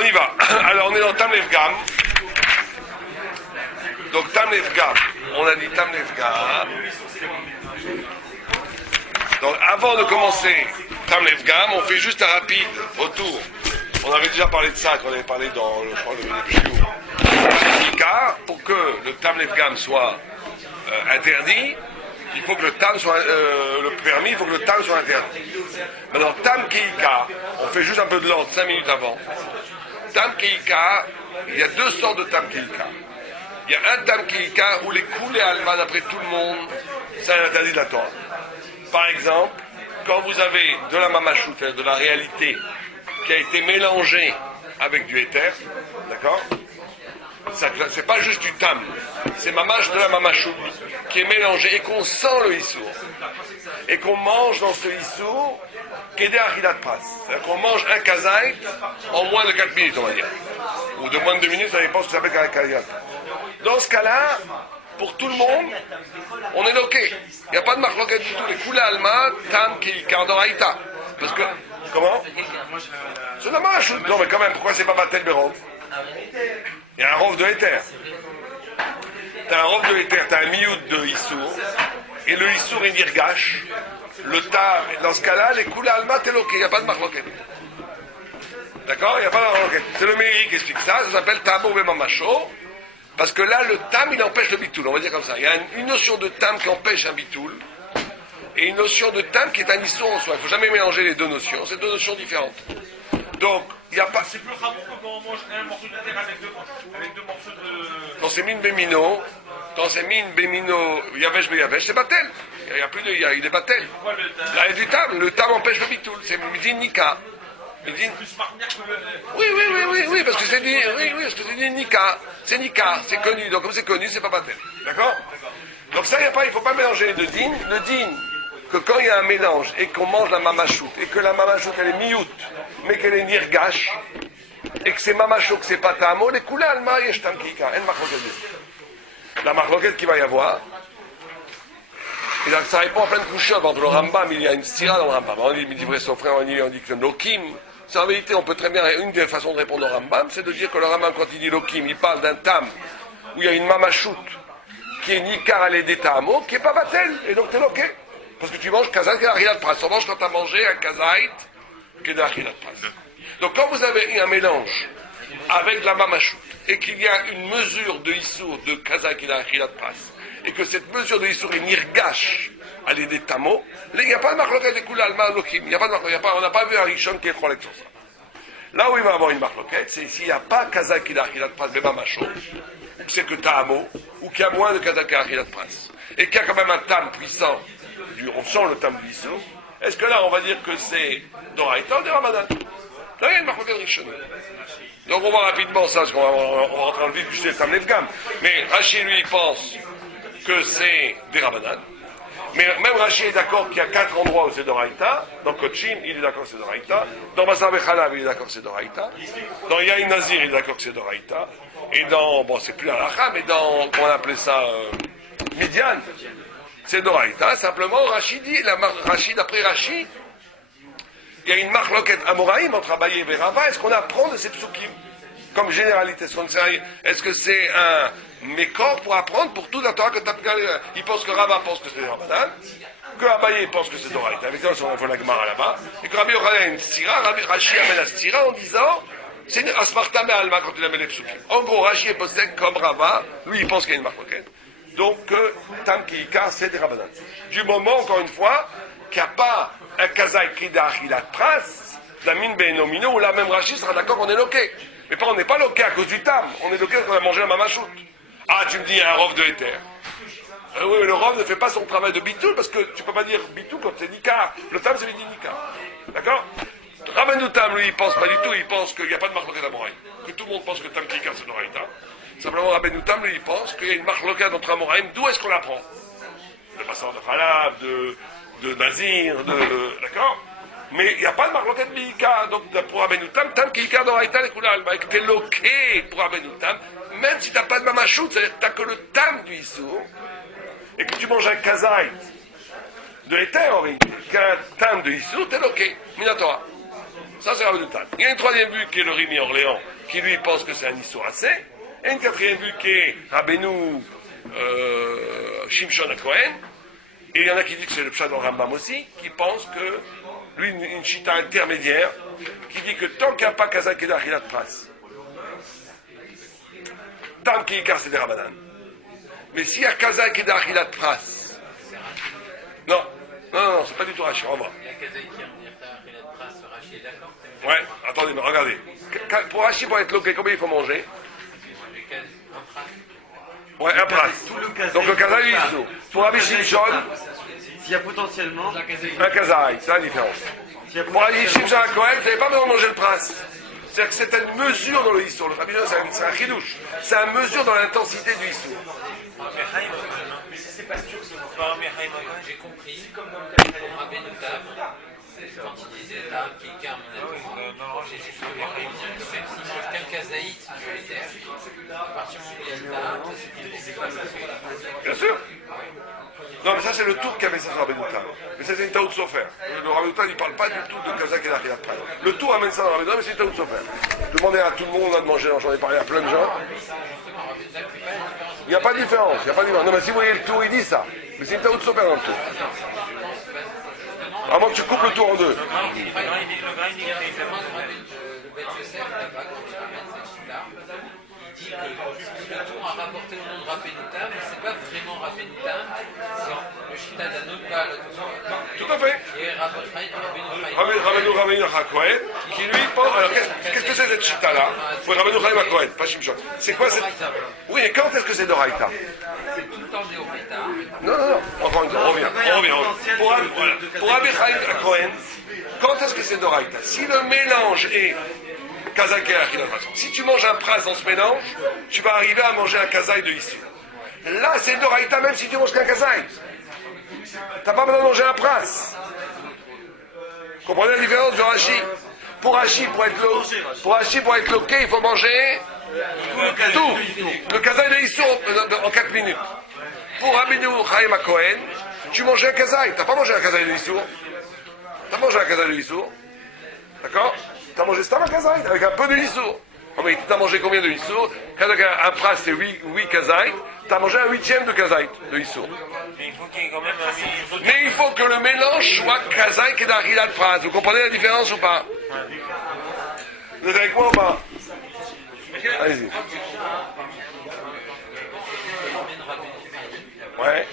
on y va. Alors, on est dans Tam Levgam. Donc, Tam Levgam. On a dit Tam Levgam. Donc, avant de commencer Tam Levgam, on fait juste un rapide retour. On avait déjà parlé de ça quand on avait parlé dans le car pour que le Tam Levgam soit interdit, il faut que le Tam soit le permis, il faut que le Tam soit interdit. Maintenant, Tam Keika, on fait juste un peu de l'ordre 5 minutes avant. Tam Keika, il y a deux sortes de Tam Keika. Il y a un Tam Keika où les coulées Alma, d'après tout le monde, c'est un interdit de la Torah. Par exemple, quand vous avez de la mamachout, de la réalité, qui a été mélangée avec du éther, d'accord? C'est pas juste du tam, c'est mamash de la mamachout qui est mélangé et qu'on sent le issour. Et qu'on mange dans ce issour qu'aider à Achilat Pras. C'est-à-dire qu'on mange un kazaït en moins de 4 minutes, on va dire. Ou de moins de 2 minutes, ça dépend ce que ça s'appelle un kazaït. Dans ce cas-là, pour tout le monde, on est loqué. Il n'y a pas de marque du tout. Les Kula Alma, Tam, Keika, Doraïta. Parce que, comment? C'est la mamachout. Non, mais quand même, pourquoi c'est pas Batel Berov? Il y a un rov de éther. Tu as un rov de éther, tu as un miout de Issour, et le Issour est nirgash. Le tam, dans ce cas-là, les Kula Alma, t'es loqué, il n'y a pas de marloquet. D'accord? Il n'y a pas de marloquet. C'est le Meiri qui explique ça, ça s'appelle Tamo Bemamacho, parce que là, le tam, il empêche le bitoul, on va dire comme ça. Il y a une notion de tam qui empêche un bitoul, et une notion de tam qui est un Issour en soi. Il ne faut jamais mélanger les deux notions, c'est deux notions différentes. Donc, il n'y a pas. C'est plus rare que quand on mange un morceau de terre avec deux morceaux de. Quand c'est mine bémino, yavesh beyavesh, c'est batel. Il n'y a plus de. Il est batel. Là, il y a du tam. Le tam empêche le bitoul. C'est midin nika. C'est plus marnière que le. Oui, parce que c'est dit. Oui, parce que c'est dit nika. C'est nika, c'est connu. Donc, comme c'est connu, c'est pas batel. D'accord? Donc, ça, il ne faut pas mélanger les deux dînes. Le dîne, que quand il y a un mélange et qu'on mange la mamachout, et que la mamachout, elle est miout, mais qu'elle est nirgash, et que c'est mamachout, que c'est pas tamo, les coulées alma yeshtam kika, en marloquet. La marloquet qu'il va y avoir, et ça répond à plein de couches entre le Rambam, il y a une stira dans le Rambam. On dit, dit vrai son frère, on dit que Lokim, c'est en vérité, on peut très bien, une des façons de répondre au Rambam, c'est de dire que le Rambam, quand il dit Lokim, il parle d'un tam, où il y a une mamachout, qui est nikar à l'aider tamo, qui est pas batel, et donc t'es loqué. Parce que tu manges kazaït qui est achilat pras. On mange quand tu as mangé un kazaït qui est de achilat pras. Donc quand vous avez un mélange avec la mamachout et qu'il y a une mesure de issour de kazaït qui est de achilat pras et que cette mesure de issour est nirgash à l'aider tamo, il n'y a pas de marloquet de kula alma lokim. Il n'y a pas de marloquet. On n'a pas vu un rishon qui est chrolek sur ça. Là où il va y avoir une marloquet, c'est s'il n'y a pas kazaït qui est de achilat pras de mamachout, ou que c'est que tamo, ou qu'il y a moins de kazaït qui est de achilat pras. Et qu'il y a quand même un tam puissant. On sent le tam du Issour. Est-ce que là, on va dire que c'est Doraïta ou des Ramadan? Là, il y a une marque de Rishon. Donc, on va rapidement ça, parce qu'on va rentrer dans le vif, puisque c'est le tam Levgam. Mais Rashi, lui, il pense que c'est des Ramadan. Mais même Rashi est d'accord qu'il y a 4 endroits où c'est Doraïta. Dans Kotchin, il est d'accord que c'est Doraïta. Dans Basar Bechalav, il est d'accord que c'est Doraïta. Dans Yain Nazir, il est d'accord que c'est Doraïta. Et dans, bon, c'est plus Alacha, mais dans, comment on appelait ça, Midian. C'est Doraïta, simplement Rachid dit, Rachid, d'après Rachid, il y a une marloquette amoraïm entre Abaye et Rava. Est-ce qu'on apprend de ces psukim comme généralité? Est-ce que c'est un mécor pour apprendre pour toute la Torah que tu as? Il pense que Rava pense que c'est Ramadan, que Abaye pense que c'est Doraïta. Avec ça, on voit la Gemara là-bas. Et que Rabbi Yochanan a une stira, Rachid amène la stira en disant c'est une asmarta me alma quand il amène les psukim. En gros, Rachid est possède comme Rava, lui il pense qu'il y a une marloquette. Donc, Tam Kiika, c'est des Rabbanan. Du moment, encore une fois, qu'il n'y a pas un kazaï qui d'achilat pras, la mine benomino, où là même Rachid sera d'accord qu'on est loqué. Mais pas, on n'est pas loqué à cause du tam, on est loqué parce qu'on a mangé la mamachout. Ah, tu me dis, il y a un rov de éther. Oui, mais le rov ne fait pas son travail de bitoul, parce que tu ne peux pas dire bitoul comme c'est nikar. Le tam, c'est nikar. D'accord? Rabbeinu Tam, lui, il pense pas du tout, il pense qu'il n'y a pas de marque d'amoraï. Que tout le monde pense que Tam Kiika, c'est Doraïta. Simplement, Rabbeinu Tam, lui, il pense qu'il y a une marque locale entre Amoraïm. D'où est-ce qu'on l'apprend? De Bassar de Khalab, de Nazir, d'accord? Mais il n'y a pas de marque locale de Biika. Donc, pour Rabbeinu Tam, Tam Kiika Doraïta, les Kula Alma. Et que t'es loqué pour Rabbeinu Tam, même si tu n'as pas de mamachout, c'est-à-dire que tu n'as que le Tam du Issour, et que tu manges un kazaït de l'éther, qu'un Tam de Issour, t'es loqué. Minatora. Ça, c'est Rabbeinu Tam. Il y a une troisième vue qui est le Rimi Orléans, qui lui pense que c'est un Issur assez. Et une quatrième vue qui est Rabbeinu Shimshon HaKohen. Et il y en a qui disent que c'est le Pshat dans Rambam aussi, qui pense que, lui, une chita intermédiaire, qui dit que tant qu'il n'y a pas Kazak Kedar, il a de trace. Tam qui Ikar, c'est des Rabanan. Mais s'il y a Kazak Kedar, il a de trace. Non, c'est pas du tout Rashi, on va voir. Il y a Kazaï qui a de trace, Rashi est d'accord. Ouais, attendez, mais regardez. Pour Rashi, pour être loqué, combien il faut manger? Ouais, un pras. Donc le kazaï, il saut. Pour Rabbi Shimshon, s'il y a potentiellement un kazaï, c'est la différence. Pour Rabbi Shimshon à Kohen, vous n'avez pas besoin de manger le pras. C'est-à-dire que c'est une mesure dans le Issour. Le Rabbi c'est un chidouche. C'est une mesure dans l'intensité du Issour. Mais si c'est pas sûr que c'est pas j'ai compris, comme dans le cas de Rabbi Notam, quand il disait Tam qui carme, j'ai juste trouvé même s'il mange qu'un kazaït du Héter, à partir du moment où il y a le Tam, Bien sûr. Non, mais ça, c'est le tour qu'avait ça sur Rabbi Notam. Mais ça, c'est une taout sofer. Le Rabbi Notam, il ne parle pas du tout de Kazak et d'Achilat Pras. Le tour amène ça dans Rabbi Notam, mais c'est une taout sofer. Demandez à tout le monde de manger, j'en ai parlé à plein de gens. Il n'y a pas de différence. Non, mais si vous voyez le tour, il dit ça. Mais c'est une taout sofer dans le tour. À moins que tu coupes le tour en deux. Il dit que le tour a rapporté au nom de Rapénoutam, mais c'est pas vraiment Rapénoutam, c'est le Shita d'Anotba. Tout à fait. Et Rabbeinu HaKohen, qui lui pense. Alors qu'est-ce que c'est cette Shita-là? Pour Rabbeinu HaKohen, pas Shimshon. C'est quoi cette. Oui, et quand est-ce que c'est d'Oraïta? C'est tout le temps d'Oraïta. Non. Encore une fois, on revient. Pour Rabbi HaKohen, quand est-ce que c'est d'Oraïta? Si le mélange est. Kazaï et Achilat Pras. Si tu manges un pras dans ce mélange, tu vas arriver à manger un kazaï de Issur. Là, c'est d'Oraïta même si tu manges qu'un kazaï. Tu n'as pas besoin de manger un pras. Comprenez la différence de Rashi? Pour Rashi, pour être loqué, il faut manger tout. Le kazaï de Issur en 4 minutes. Pour Rabbeinu Chaim HaKohen, tu manges un kazaï. Tu n'as pas mangé un kazaï de Issur. Tu as mangé un kazaï de Issur. D'accord? Tu as mangé Stam Kazaït avec un peu de Issour. Tu as mangé combien de Issour? Un pras c'est 8 Kazaït. Tu as mangé un 8e de Kazaït de Issour. Mais il faut que le mélange soit Kazaït et d'Achilat Pras. Vous comprenez la différence ou pas? Vous êtes avec moi ou pas? Allez-y. Ouais.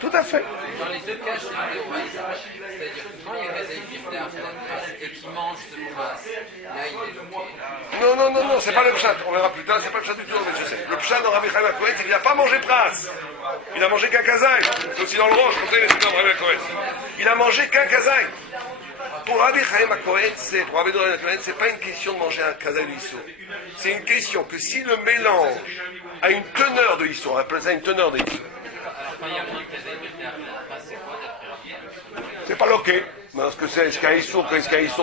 Tout à fait. Dans les deux cas, c'est-à-dire que quand il y a Kazaï et qui mange ce pras, là il est loqué. Non, c'est pas le pshat. On verra plus tard, c'est pas le pshat du tout, mais je sais. Le pshat dans Rabbi Chaim HaKohen, c'est qu'il n'a pas mangé pras. Il a mangé qu'un kazaï. C'est aussi dans le roche, comme ça, il est dans Rabbi HaKohen. Il a mangé qu'un kazaï. Pour Rabbi Chaim HaKohen, c'est pas une question de manger un kazaï de Issur. C'est une question que si le mélange a une teneur de Issur, on appelle ça une teneur de Issur. C'est pas loqué. Est-ce que c'est qu'il y a un Issour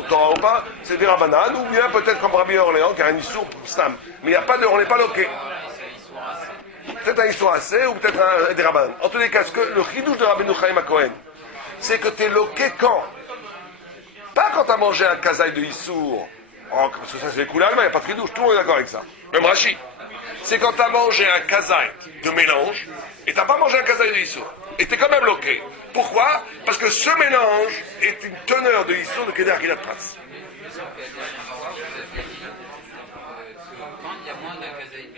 Torah ou pas? C'est des Rabanan, ou bien peut-être comme Rabbi Orléans, qui a un Issour Stam. Mais on n'est pas loqué. Peut-être un Issour assez, ou peut-être des Rabanan. En tous les cas, le chidouche de Rabbeinu Chaim HaKohen, c'est que tu es loqué quand? Pas quand tu as mangé un kazaï de Issour. Parce que ça, c'est les couleurs allemands, il n'y a pas de chidouche. Tout le monde est d'accord avec ça. Même Rashi. C'est quand tu as mangé un kazaï de mélange, et tu n'as pas mangé un kazaï de Issour. Et tu es quand même bloqué. Pourquoi? Parce que ce mélange est une teneur de Issour de Kedar Achilat Pras. Quand il y a moins d'un kazaï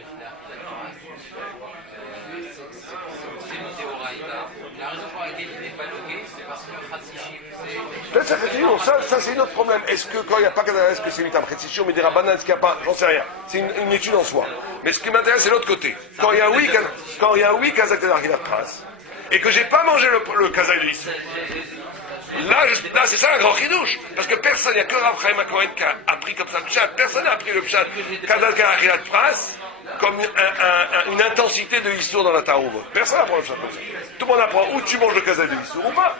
c'est une théoraïta. La raison pour laquelle il n'est pas bloqué, c'est parce que Khatsichim, ça c'est un autre problème. Est-ce que quand il n'y a pas Kazaï, est-ce que c'est Mitam Khatsichim, mais des Rabbanan, est-ce qu'il n'y a pas? J'en sais rien. C'est une étude en soi. Mais ce qui m'intéresse, c'est l'autre côté. Quand il y a oui Kazaï Kedar Achilat Pras, et que j'ai pas mangé le kazaï de Issur. Là, c'est ça un grand chidouche. Parce que personne, il n'y a que Rav Chaim HaKohen qui a appris comme ça le pshat. Personne n'a appris le pshat Kazaï Kedar Achilat Pras comme une intensité de Issur dans la tarouve. Personne n'apprend le pshat comme ça. Tout le monde apprend où tu manges le kazaï de Issur ou pas.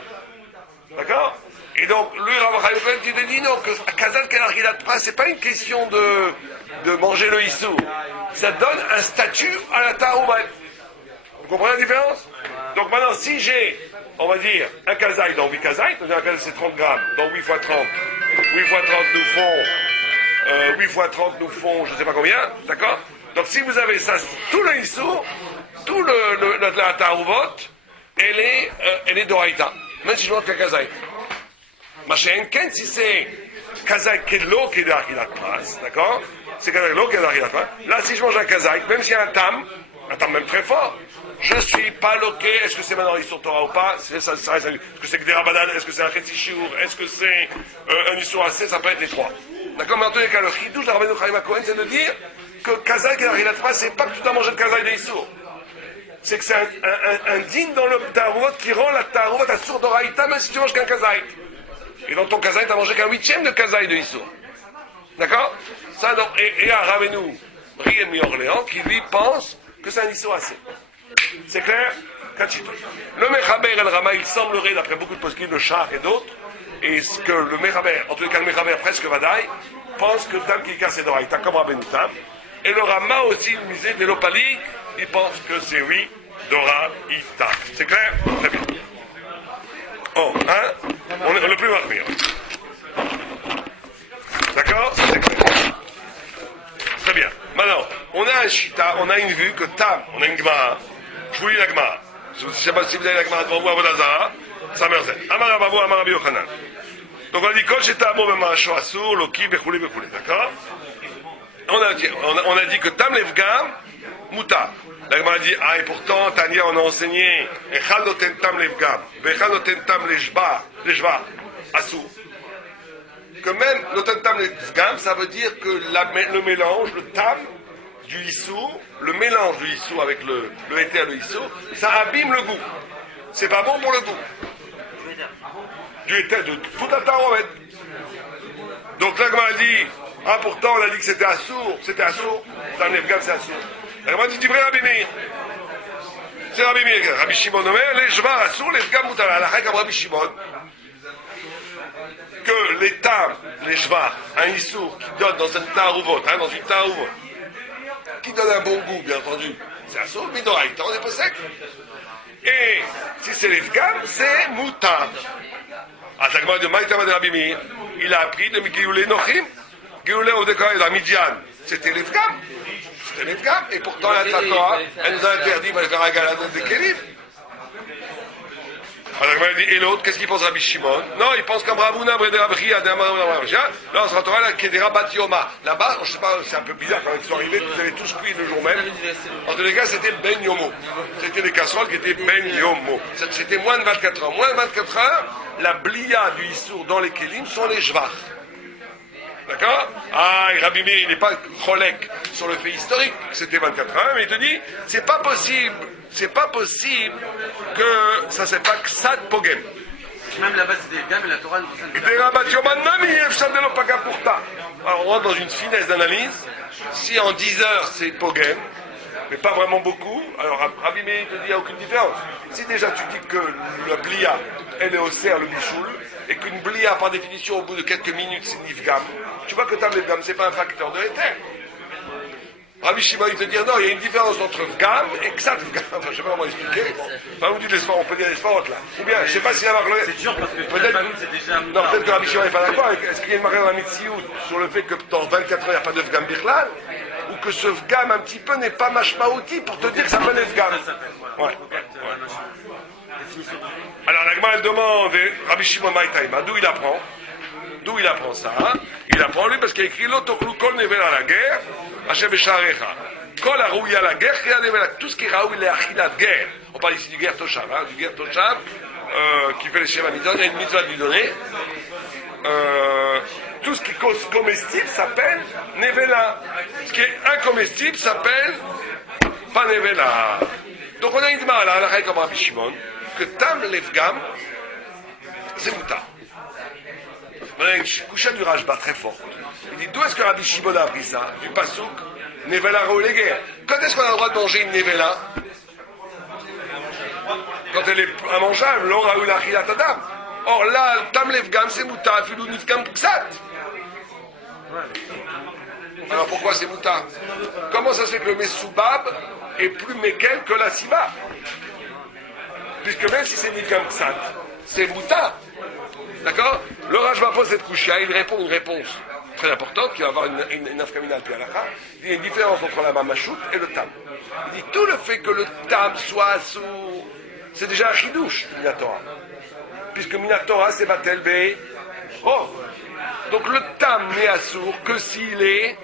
D'accord? Et donc, lui, Rav Chaim HaKohen, il dit non, que Kazaï Kedar Achilat Pras, c'est pas une question de manger le Issur. Ça donne un statut à la tarouve. comprenez la différence? Donc maintenant, si j'ai, on va dire, un kazaï dans 8 kazaïs, donc un kazaï c'est 30 grammes, donc 8 fois 30, 8 fois 30 nous font, 8 fois 30 nous font, je ne sais pas combien, d'accord? Donc si vous avez ça, tout le issou, tout la taruvot, elle est d'oraïta, même si je montre qu'un kazaï. Machin, si c'est kazaï qui est l'eau qui est d'Achilat Pras, d'accord? C'est kazaï l'eau qui est d'Achilat Pras. Là, si je mange un kazaï, même s'il y a un tam même très fort, je ne suis pas loqué. Est-ce que c'est maintenant l'Issur Torah ou pas? Est-ce que c'est que des Rabadan? Est-ce que c'est un Chetishur? Est-ce que c'est un Issur assez? Ça peut être les trois. D'accord? Mais en tous les cas, le chidouche de Rabbeinu Chaim HaKohen, c'est de dire que kazaï qui est d'Achilat Pras, c'est pas que tu dois manger le kazaï de Issur. C'est que c'est un digne dans le tarot qui rend la tarot à sourd d'oraïta, même si tu manges qu'un kazaï. Et dans ton kazaï, tu as mangé qu'un 8e de kazaï de Issur. D'accord? Ça, donc, et à Rabbeinu Riemi Orléans, qui lui pense que c'est un Issur assez. C'est clair? Kachito. Le Mechaber et le Rama, il semblerait, d'après beaucoup de poskim, le Char et d'autres, et ce que le Mechaber, en tout cas le Mechaber presque Vadaï, pense que le Tam qui casse c'est d'oraïta, comme Rabbeinu Tam. Et le Rama aussi, le musée de l'Opali, il pense que c'est oui, d'oraïta. C'est clair? Très bien. Oh, hein? On ne plus revenir. D'accord? C'est clair. Très bien. Maintenant, on a un shita, on a une vue que tam, on a une gma. Je vous lis la gma. Je ne sais pas si vous avez la gma devant vous à Vodazara. Ça meurt. Amar Abavu, Amar Rabbi Yochanan. Donc on a dit, Kol sheta amo b'ma'asho asur, loki, bechouli, bechouli. D'accord? On a dit que tam levgam, muta. La Gemara a dit, et pourtant, Tania, on a enseigné, Echal noten tam levgam, Vechal noten tam lejva, asou. Que même noten tam levgam, ça veut dire que le mélange, le tam du issou, le mélange du issou avec le éther de issou, ça abîme le goût. C'est pas bon pour le goût. Du éther, de toute la taromet. Donc la Gemara a dit, pourtant, on a dit que c'était assour, tam levgam, c'est assour. Alors, on dit vrai Rabbi Meir. C'est Rabbi Meir. Rabbi Shimon Omer, les Jvar Assour, les Vgam Mutala. La comme Rabbi Shimon, que les tam, les Jvar, un Issour qui donne dans une tarouvot, dans une tarouvot, qui donne un bon goût, bien entendu, c'est Assour, Midoraïta, on n'est pas sec. Et si c'est les Vgam, c'est Moutar. À la de Maïtama de Rabbi Meir, il a appris de Gioulé Nochim, Gioulé au décor de la Midian, c'était les Vgam. C'était les Vgam, et pourtant la Torah, elle nous a interdit de faire un galadon des Kélim. Alors elle dit, et l'autre, qu'est-ce qu'il pense Rabbi Shimon? Non, il pense comme Ravuna, Breder Abria, là, on se retrouve là, qui est des Rabat Yoma. Là-bas, je sais pas, c'est un peu bizarre quand ils sont arrivés, vous avez tous cuit le jour même. En tous les cas, c'était Ben Yomo. C'était des casseroles qui étaient Ben Yomo. C'était moins de 24 heures. Moins de 24 heures, la blia du Issour dans les Kélim sont les Jvar. D'accord? Et Rabbi Meir, il n'est pas cholek sur le fait historique, c'était 24 heures, mais il te dit, c'est pas possible que ça c'est pas Ksat Pogem. Même là-bas, c'est des gammes et la Torah nous enseigne. Et des Rabat Yomanami, Efshadelo Pagapurta. Alors on rentre dans une finesse d'analyse. Si en 10 heures c'est Pogem, mais pas vraiment beaucoup, alors Rabbi Meir te dit, il n'y a aucune différence. Si déjà tu dis que la blia, elle est au cerf, le bichoul, et qu'une blia, par définition, au bout de quelques minutes, c'est nifgam, tu vois que tam levgam, c'est pas un facteur de l'éther. Rabbi Shimon, il te dit, non, il y a une différence entre vgam et ksat vgam. Enfin, je sais pas comment expliquer. Enfin, vous dites les on peut dire les là. Ou bien, je sais pas si la marque. C'est dur parce que peut-être, c'est déjà. non, peut-être que Rabbi Shimon n'est pas d'accord. Est-ce qu'il y a une marque dans la Mitsiout sur le fait que dans 24 heures, il n'y a pas de vgam bichlal? Ou que ce vgam, un petit peu, n'est pas mashmaouti pour te dire que ça s'appelle vgam. Ouais. Alors la Gemara elle demande Rabbi Shimon Maïtaïma, d'où il apprend ça? Il apprend lui parce qu'il a écrit l'otoklu kol nevel à la guerre, Hashem Besharecha. Kol haroui à la guerre, tout ce qui est raoui les achilat guerre. On parle ici du guerre toshav, du guerre toshav qui fait les schémas mitzvot, il y a une mitzvah de lui donner. Tout ce qui est comestible s'appelle nevela. Ce qui est incomestible s'appelle pas nevela. Donc on a une demande à la comme Rabbi Shimon que tam levgam c'est mouta. On a une coucha du Rajba très forte. Il dit d'où est-ce que Rabbi Shimon a appris ça? Du pasouk nevela roléguer. Quand est-ce qu'on a le droit de manger une nevela? Quand elle est immangeable, l'aura ou la chilat adam. Or là, tam levgam c'est mouta, filou nifgam ksat. Alors pourquoi c'est mouta? Comment ça se fait que le Messoubab est plus mégal que la siba. Puisque même si c'est dit comme ça, c'est mouta. D'accord? Le Rajba pose cette couchia, il répond une réponse très importante qui va avoir une afkaminale puis halakha. Il y a une différence entre la mamachout et le tam. Il dit tout le fait que le tam soit sous, c'est déjà un chidouche, Minatora. Puisque Minatora c'est batel be. Oh! Donc le tam n'est assour que s'il est.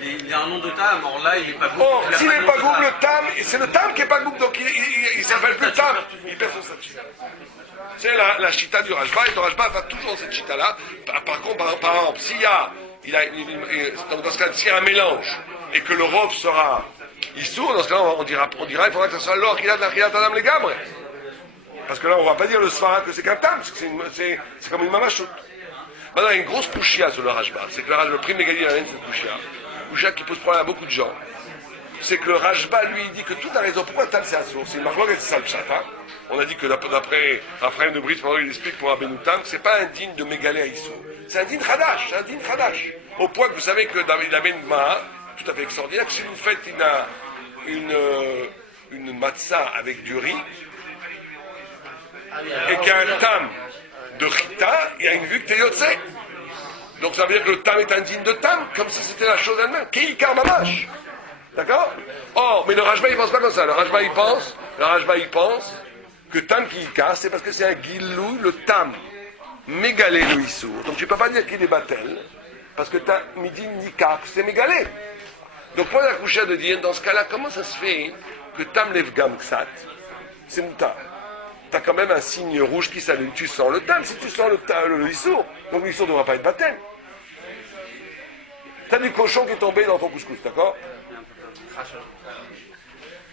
Il y a un nom de tam, or là il n'est pas goub. Or, s'il n'est pas goub, le tam, c'est le tam qui n'est pas goub, donc il s'appelle plus tam. Il perd son statut. C'est la chita du Rajba, et le Rajba va toujours dans cette chita-là. Par contre, par exemple, s'il y a dans ce cas, s'il y a un mélange, et que le robe sera issour, dans ce cas-là, on dira, il faudra que ce soit l'or qu'il a d'Adam les Gamres. Parce que là, on ne va pas dire le Sfara que c'est qu'un tam, parce que c'est comme une mamachoute. Maintenant, il y a une grosse pouchia sur le Rajba. C'est que le prix Mégali amène cette pouchia. Pouchia qui pose problème à beaucoup de gens. C'est que le Rajba, lui, il dit que toute la raison, pourquoi tam c'est assour, c'est une marlogue et c'est ça le chat, hein. On a dit que d'après Raphaël de Brice, il explique pour Abenoutam que ce n'est pas un digne de Mégalé à Issou. C'est un digne Khadash, c'est un digne Khadash. Au point que vous savez que David avait une main tout à fait extraordinaire, que si vous faites une matzah avec du riz, et qu'il y a un tam de Chita, il y a une vue que t'es yotse. Donc ça veut dire que le tam est un digne de tam, comme si c'était la chose elle-même. Keikar mamash. D'accord? Oh, mais le Rajba il pense pas comme ça. Le Rajba il pense que tam qui casse, c'est parce que c'est un guilou, le tam, mégalé le issour. Donc tu ne peux pas dire qu'il est batel, parce que t'as midi nikak, c'est mégalé. Donc pour la couchère de dire, dans ce cas-là, comment ça se fait que tam levgam ksat, c'est mouta. Tu as quand même un signe rouge qui s'allume, tu sens le tam, si tu sens le issour, donc le issour ne devra pas être batel. Tu as du cochon qui est tombé dans ton couscous, d'accord?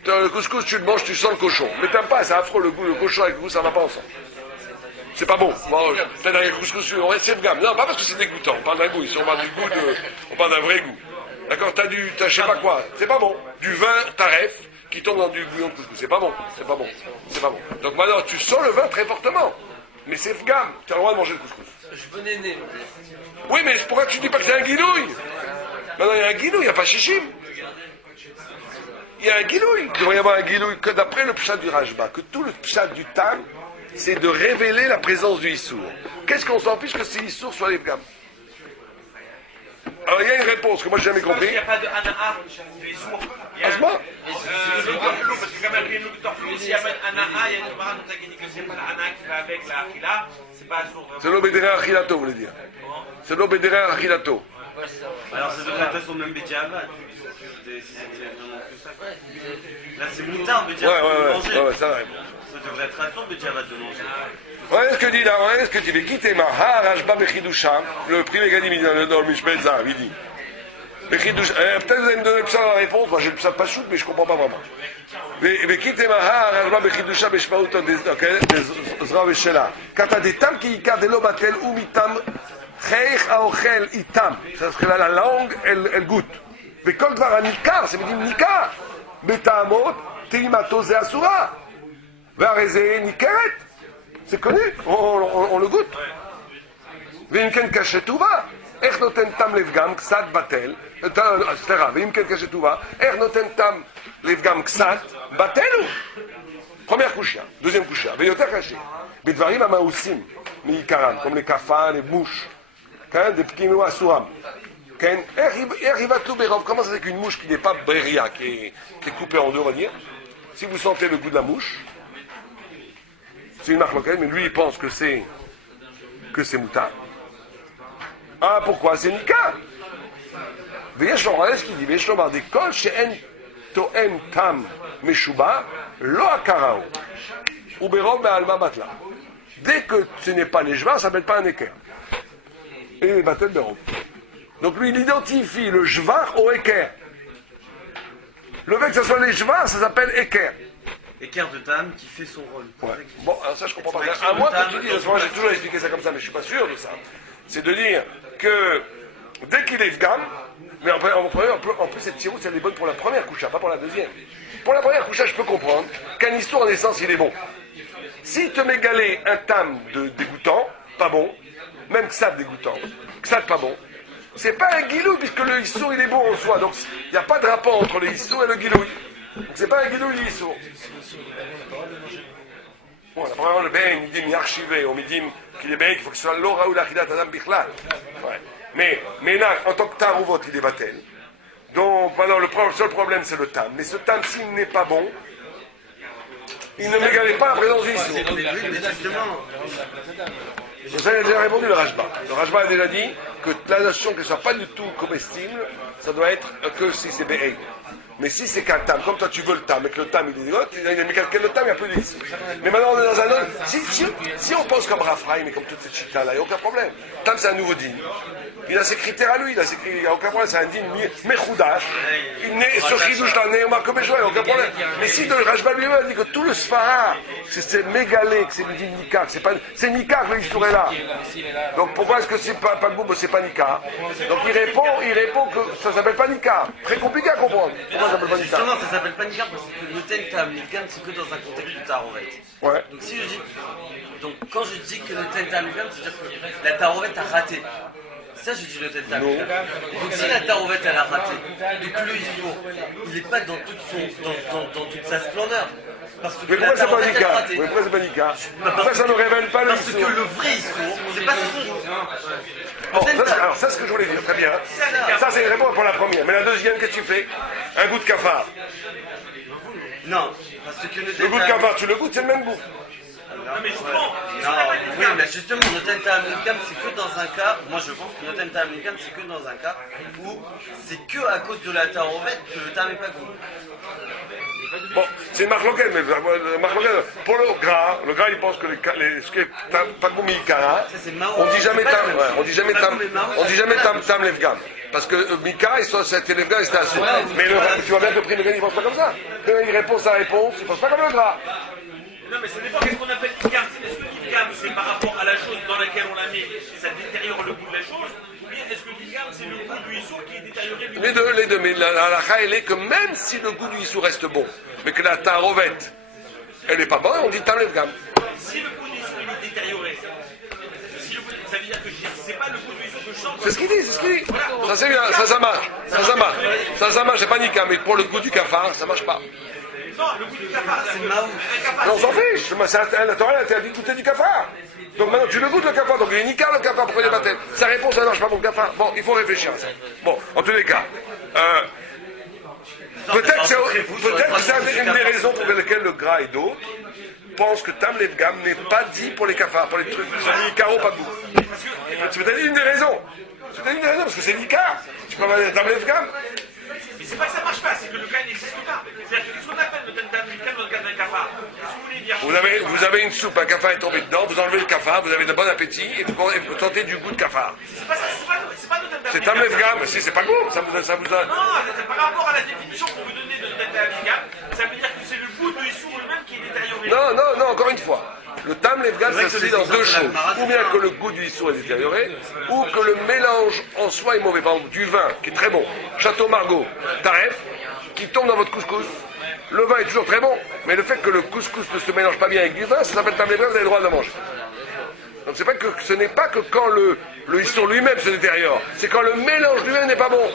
Le couscous, tu le manges, tu sens le cochon. Mais t'aimes pas, c'est affreux le goût, le cochon avec le goût, ça va pas ensemble. C'est pas bon. Peut-être avec le couscous, on reste gamme. Non, pas parce que c'est dégoûtant. On parle d'un goût. Ici, on parle du goût on parle d'un vrai goût. D'accord? T'as je sais pas quoi. C'est pas bon. Du vin taref qui tombe dans du bouillon de couscous. C'est pas bon. C'est pas bon. C'est pas bon. Donc maintenant, tu sens le vin très fortement. Mais c'est gamme. Tu as le droit de manger le couscous. Je venais né. Oui, mais pourquoi tu dis pas que c'est un guinouille? Maintenant, il y a un guinouille, il n'y a pas chichim. Il y a un guilouille, il devrait y avoir un guilouille, que d'après le pshat du Rajba, que tout le pshat du Tam, c'est de révéler la présence du Issour. Qu'est-ce qu'on s'en fiche que c'est Issour soit les gammes? Alors il y a une réponse que moi j'ai jamais compris. Il n'y a pas de Ana'a de Issour. Asma? Parce que comme il y a une tortue, s'il y a pas d'Ana'a, il y a une parade qui dit que c'est pas l'Ana'a qui va avec la Achila, c'est pas Issour. C'est l'obédéra achilato, vous voulez dire. C'est l'obédéra achilato. Alors ça devrait être son même Bédiava. Là c'est moutard Bédiava de manger. Ouais, ça va. Ça devrait être un son Bédiava de manger. Ouais, ce que dit là, ouais, ce que tu veux quitter ma Rajba Bechidusham, le prix Mégadim dans le Mishpel Zahav, il dit. Bechidusham, peut-être vous allez me donner le psal à la réponse, moi j'ai le psal pas choute, mais je comprends pas vraiment. וקיתם הרשב"א בחידושה בשמעותו דזרע ושלה. כתדיתם כי עיקר דלא בטל ומתם חייך האוכל איתם. la langue, elle goûte. וכל דבר הניכר, זה מדים ניכר, בטעמות, טעימתו זה אסורה. והרי זה ניכרת. זה connu, on le goûte. ואם כן כשטובה, איך נותן טעם לפגם קצת בטל, סליחה, ואם כן כשטובה, איך נותן טעם לפגם קצת בטלו. Première couchia, deuxième couchia, ויותר קשה. בדברים המאוסים מעיקרם, comme les cafards, les mouches, des פקימים אסורם. איך יבטלו ברוב? Comment ça c'est qu'une mouche qui n'est pas bréria, qui est coupée en deux, on va dire, si vous sentez le goût de la mouche, c'est une marque locale, mais lui il pense que c'est mouta. Ah, pourquoi? C'est nika. ויש לומר, ce qu'il dit, ויש לומר, דכל שאין תואם טעם משובע, לא הכרעו. וברוב בעלמא בטלה. Dès que ce n'est pas les jevins, ça ne s'appelle pas un équerre. Et les battels berov. Donc lui, il identifie le jevin au équerre. Le fait que ce soit les jevins, ça s'appelle équerre. Équerre de Tam qui fait son rôle. Ouais. Bon, alors ça je comprends pas. À moi, quand tu dis, moi j'ai toujours expliqué ça comme ça, mais je suis pas sûr de ça. C'est de dire que dès qu'il est gamme, mais en plus cette tiroute, elle est bonne pour la première coucha, pas pour la deuxième. Pour la première coucha, je peux comprendre qu'un histoire en essence, il est bon. S'il te met galé un tam de dégoûtant, pas bon, même ksat dégoûtant, ksat pas bon, c'est pas un guilou puisque le issour il est bon en soi, donc il n'y a pas de rapport entre le issour et le guilouille. Donc c'est pas un guidou l'issou. Bon, apparemment le bain, il dit archivé, on me dit qu'il est bain, qu'il faut que ce soit l'aura ou l'achidat adam bichlat. Ouais. Mais là, en tant que tarouvot, il est batel. Donc, maintenant, le seul problème, c'est le tam. Mais ce tam, s'il n'est pas bon, il ne m'égalait pas la présence du issou. Ça, il a déjà répondu le Rajba. Le Rajba a déjà dit que la notion qu'elle ne soit pas du tout comestible, ça doit être que si c'est bé'é. Mais si c'est qu'un tam, comme toi tu veux le tam, et que le tam il est goth, mais quel le tam, il n'y a plus d'issue. Mais maintenant on est dans un autre. Si on pense comme Raphaël, mais comme toute cette chita là, il n'y a aucun problème. Tam c'est un nouveau digne. Il a ses critères à lui, il n'y a aucun problème, c'est un digne mechoudash. Il naît sur Chidouch là, né comme il n'y a aucun problème. Mais si le Rajba lui-même dit que tout le Sfara, c'est mégalé, que c'est le digne Nikar, c'est Nikar que l'histoire est là. Donc pourquoi est-ce que c'est pas Goub, c'est pas Nikar? Donc il répond que ça s'appelle pas Nikar. Très compliqué à comprendre. Pourquoi ça s'appelle pas Nikar? Justement, ça s'appelle pas Nikar parce que le ten tam, les gams, c'est que dans un contexte de tarovet. Ouais. Donc si je dis, quand je dis que le ten tam, les gams, c'est-à-dire que la tarovet a raté. Ça, je dis le ten tam. Donc si la tarovet elle a raté, donc le issour, il n'est pas dans toute sa splendeur. Parce que Mais pourquoi c'est pas Nikar? Mais pourquoi c'est pas Nikar? Pourquoi ça ne révèle pas le Parce que issour? le vrai issour, c'est pas son. Bon, alors ça, c'est ce que je voulais dire, très bien. Ça, c'est une réponse pour la première. Mais la deuxième, qu'est-ce que tu fais? Un goût de cafard. Non, parce que Le goût de cafard, tu le goûtes, c'est le même goût. Non, mais justement, Oui, mais justement, le Tenta American, c'est que dans un cas, moi je pense que le Tenta American, c'est que dans un cas où c'est que à cause de la tarovet que le tam n'est pas goût. Bon, c'est une marloquette, mais pour le gras, il pense que ce qui est pas goût mikara, on dit jamais tam, on dit jamais tam levgam. Parce que Mika, c'était levgam et c'était assourd. Mais tu vois bien que le prix levgam, il pense pas comme ça. Quand il répond sa réponse, il pense pas comme le gras. non, mais ça dépend de ce qu'on appelle l'ikam. Est-ce que l'ikam, c'est par rapport à la chose dans laquelle on la met, ça détériore le goût de la chose, ou bien est-ce que l'ikam, c'est le goût du issour qui est détérioré? Les deux, mais la halakha, elle est que même si le goût du issour reste bon, mais que la tarovette, elle n'est pas bonne, on dit tam levgam. Si le goût du issour, il est détérioré, ça veut dire que c'est pas le goût du issour que je sens. C'est ce qu'il dit. Ça c'est bien, ça marche. Ça marche, c'est pas nika, mais pour le goût du cafard, ça marche pas. Non, le goût du cafard, c'est maou. Non, on s'en fiche, la Torah interdit de goûter du cafard. Donc maintenant tu le goûtes le cafard, donc il est nika le cafard, pourquoi il est battu? Sa réponse, ça marche pas pour le cafard. Bon, il faut réfléchir à ça. Bon, en tous les cas, peut-être que c'est une des raisons pour lesquelles le gras et d'autres pensent que tam levgam n'est pas dit pour les cafards, pour les trucs, c'est dit caro pas de goût. C'est peut-être une des raisons. Parce que c'est l'Icar. Tu peux avoir tam levgam. Mais c'est pas que ça marche pas, c'est que le cas n'existe pas. C'est-à-dire que qu'est-ce qu'on appelle le tentam dans le cas d'un cafard? Qu'est-ce que vous voulez dire? Vous avez une soupe, un cafard est tombé dedans, vous enlevez le cafard, vous avez de bon appétit et vous tentez du goût de cafard. C'est pas ça, c'est pas le tentam. C'est tam levgam, si c'est pas goût, ça vous a. Non, par rapport à la définition qu'on vous donnait de tentam, ça veut dire que c'est le goût du issour lui-même qui est détérioré. Non, encore une fois. Le tam levgam s'inscrit dans deux choses. Ou bien que le goût du issour est détérioré, ou que le mélange en soi est mauvais. Par exemple, du vin, qui est très bon, Château Margaux, Taref, qui tombe dans votre couscous. Le vin est toujours très bon, mais le fait que le couscous ne se mélange pas bien avec du vin, ça s'appelle tam levgam, vous avez le droit de le manger. Donc ce n'est pas que quand le issour lui-même se détériore, c'est quand le mélange lui-même n'est pas bon.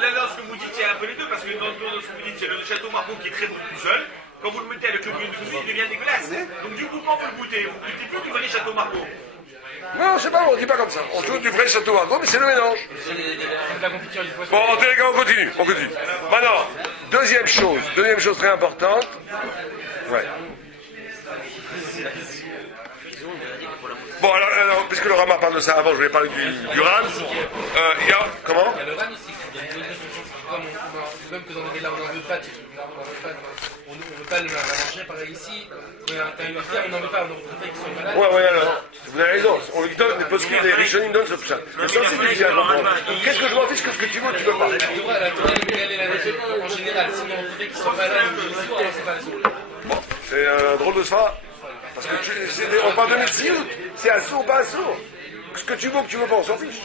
Mais là, ce que vous dites, il y a un peu les deux, parce que dans ce que vous dites, il y a le Château Margaux qui est très bon tout seul. Quand vous le mettez avec le goût de souci, il devient dégueulasse. Donc du coup, quand vous le goûtez, vous ne goûtez plus du vrai Château Margaux. Non, c'est pas, on ne dit pas comme ça. On joue du vrai Château Margaux, mais c'est le mélange. Bon, en tous les cas, on continue. Maintenant, deuxième chose très importante. Ouais. Bon, alors, puisque le Rama parle de ça avant, je voulais parler du Ran. Il y a, comment? Le Ran ici, même que dans les là, on n'en veut pas, on ne veut pas la manger, pareil ici, t'as une affaire, on n'en veut pas, on veut pas qu'ils soient malades. Ouais, alors, vous avez raison, on lui donne, les poskim, les rishonim donnent ce pshat. Mais ça, c'est difficile à comprendre. Qu'est-ce que je m'en fiche, qu'est-ce que tu veux, tu peux pas. La Torah, elle est la règle en général, sinon on veut qu'ils soient malades, c'est pas la. Bon, c'est un drôle de ça, parce que on parle de médecine, c'est assourd ou pas assourd. Ce que tu veux ou que tu veux pas, on s'en fiche.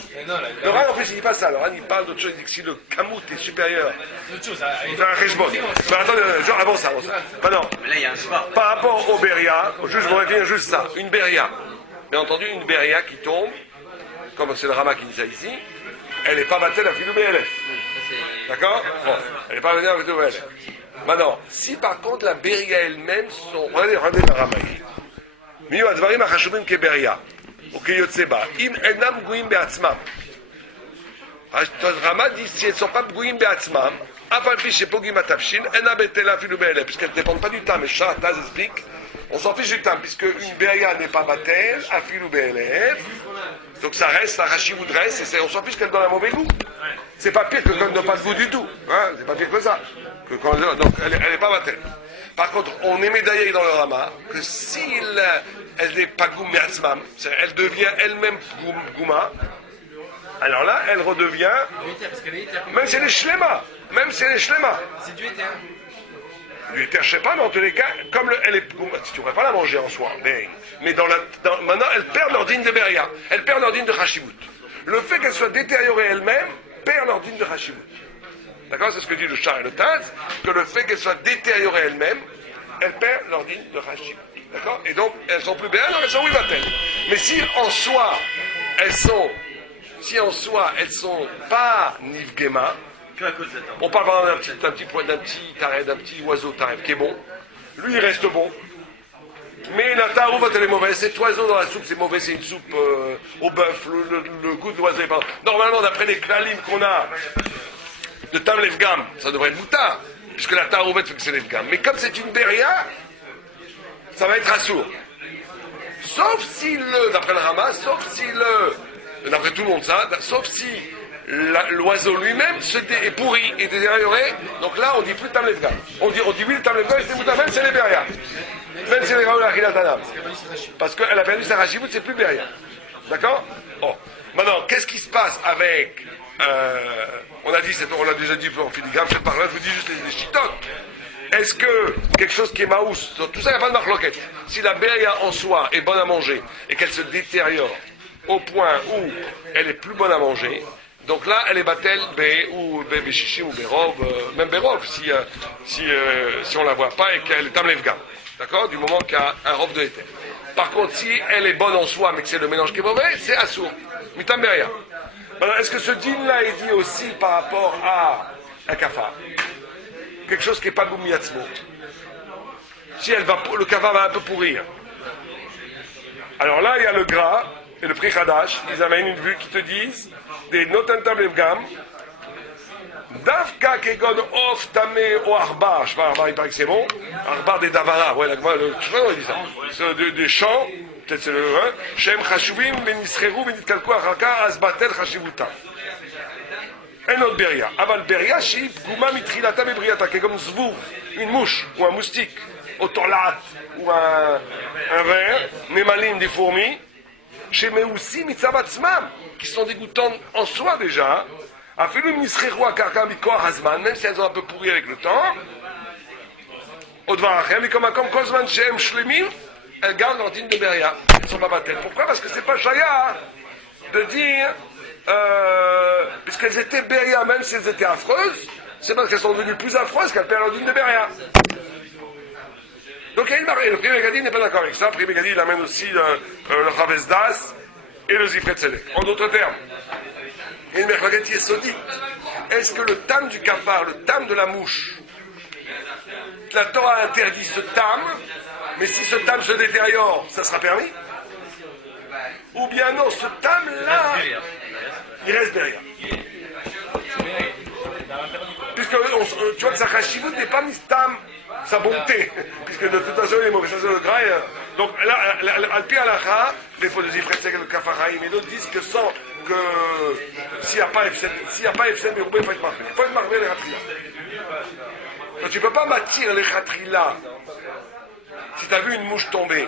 Le Ran, en plus, il dit pas ça. Le Ran, il parle d'autre chose. Il dit que si le Kamut est supérieur, il fait un Rejbon. Mais attendez, genre, avant ça. Ben non. Mais là, il y a un choix. Par rapport au Beria, juste, je voudrais dire juste ça. Une Beria. Bien entendu, une Beria qui tombe, comme c'est le Rama qui dit ça ici, elle n'est pas battue à Filou BLF. D'accord? Bon, elle n'est pas battue à Filou BLF. Maintenant, si par contre la Beria elle-même sont... Regardez la Ramaï. Miu advarim achashuvim ke Beria. Ou ke Yotseba. Im enam gouim be'atzmam. Rama dit si elles ne sont pas gouim be'atzmam, afalpi chez pogim atavshin, enam betela filu be'elef. Puisqu'elles ne dépendent pas du temps. Mais Taz explique, on s'en fiche du temps, puisque une Beria n'est pas batel, afilu be'elef. Donc ça reste, la Rachimoud reste, et on s'en fiche qu'elle donne un mauvais goût. C'est pas pire que quand elle ne donne pas de goût du tout. Hein, c'est pas pire que ça. Donc elle n'est pas battelle. Par contre, on est médaillé dans le Rama que si elle n'est pas goum me'atzmam, elle devient elle-même gouma, alors là, elle redevient, même si elle est shlema, C'est du éther. du éther, je sais pas, mais en tous les cas, comme elle est gouma, tu ne pourrais pas la manger en soi, mais maintenant, elle perd l'ordine de Beria, elle perd l'ordine de Hashivut. Le fait qu'elle soit détériorée elle-même, perd l'ordine de Hashivut. D'accord? C'est ce que dit le Char et le Taz, que le fait qu'elle soit détériorée elle-même, elle perd l'ordine de Hashivut. D'accord? Et donc, elles sont plus belles, alors elles sont wivatel. Mais si en soi, elles sont pas nivgema, on parle par exemple d'un petit oiseau taref qui est bon, lui il reste bon, mais la tarouva elle est mauvaise, cet oiseau dans la soupe c'est mauvais, c'est une soupe au bœuf, le goût de l'oiseau est pas... Normalement d'après les klalim qu'on a de tam lefgam, ça devrait être moutard, puisque la tarouva fait que c'est lefgam, mais comme c'est une beria, ça va être assourd. Sauf si d'après le Rama, d'après tout le monde ça, sauf si l'oiseau lui-même est pourri et détérioré, donc là on dit plus tam lefgam. On dit oui le tam lefgam, c'est moutard, même c'est les beria. Même si elle est vraiment la Khilatanam. Parce qu'elle a perdu sa Rachivut, c'est plus Beria. D'accord? Bon. Maintenant, qu'est-ce qui se passe avec. On l'a déjà dit en filigrane, cette part-là, je vous dis juste les chitotes. Est-ce que quelque chose qui est maous, tout ça, il n'y a pas de marloquette. Si la Beria en soi est bonne à manger et qu'elle se détériore au point où elle est plus bonne à manger, donc là, elle est battelle ou Béchichim ou Bérov, même Bérov, si on la voit pas et qu'elle est Tamlevga. D'accord? Du moment qu'il y a un robe de l'éther. Par contre, si elle est bonne en soi, mais que c'est le mélange qui est mauvais, c'est assourd. Mitam Beria. Alors, est-ce que ce din-là est dit aussi par rapport à un kafar? Quelque chose qui n'est pas goumiatzmo. Si le kafar va un peu pourrir. Alors là, il y a le gras et le prix Khadash. Ils amènent une vue qui te disent des notentam levgam. Davka kegon of tamé o arbar. Je sais pas, arbar, il paraît que c'est bon. Arbar des davara. Ouais, je sais pas, on dit ça. C'est des champs. Peut-être c'est le Shem chashuvim benisreru benitkalku araka asbatel chashivuta. Un autre beria. Aval beria shi gouma mitrilata bebriata. Kegon zvou. Une mouche ou un moustique. Otolat ou un ver. Memalim des fourmis. Chez Meussi mitzabatzmam. Qui sont dégoûtantes en soi déjà. Même si elles ont un peu pourri avec le temps, elles gardent l'ordine de Beria. Elles ne sont pas battelles. Pourquoi? Parce que c'est pas Shaya de dire, puisqu'elles étaient Beria, même si elles étaient affreuses, c'est parce qu'elles sont devenues plus affreuses qu'elles perdent l'ordine de Beria. Donc il y a une marée. Le Pri Megadi n'est pas d'accord avec ça. Le Pri Megadi il amène aussi le Chaves Das et le Zifret Tzedek. En d'autres termes, il y a une mercredi qui est saudite. Est-ce que le tam du kafar, le tam de la mouche, la Torah interdit ce tam, mais si ce tam se détériore, ça sera permis? Ou bien non, ce tam-là, il reste derrière. Puisque tu vois que sa chashivut n'est pas mis tam, sa bonté, puisque de toute façon il est mauvais, ça c'est le gras. Donc là, al-pi alacha, les faux de Zifret Tzedek et le Kafaraïm, et d'autres disent que s'il n'y a pas Efsen Meroubé, il faut être marqué. Il faut être marqué les Khatrila. Donc tu ne peux pas m'attirer les Khatrila. Si tu as vu une mouche tomber,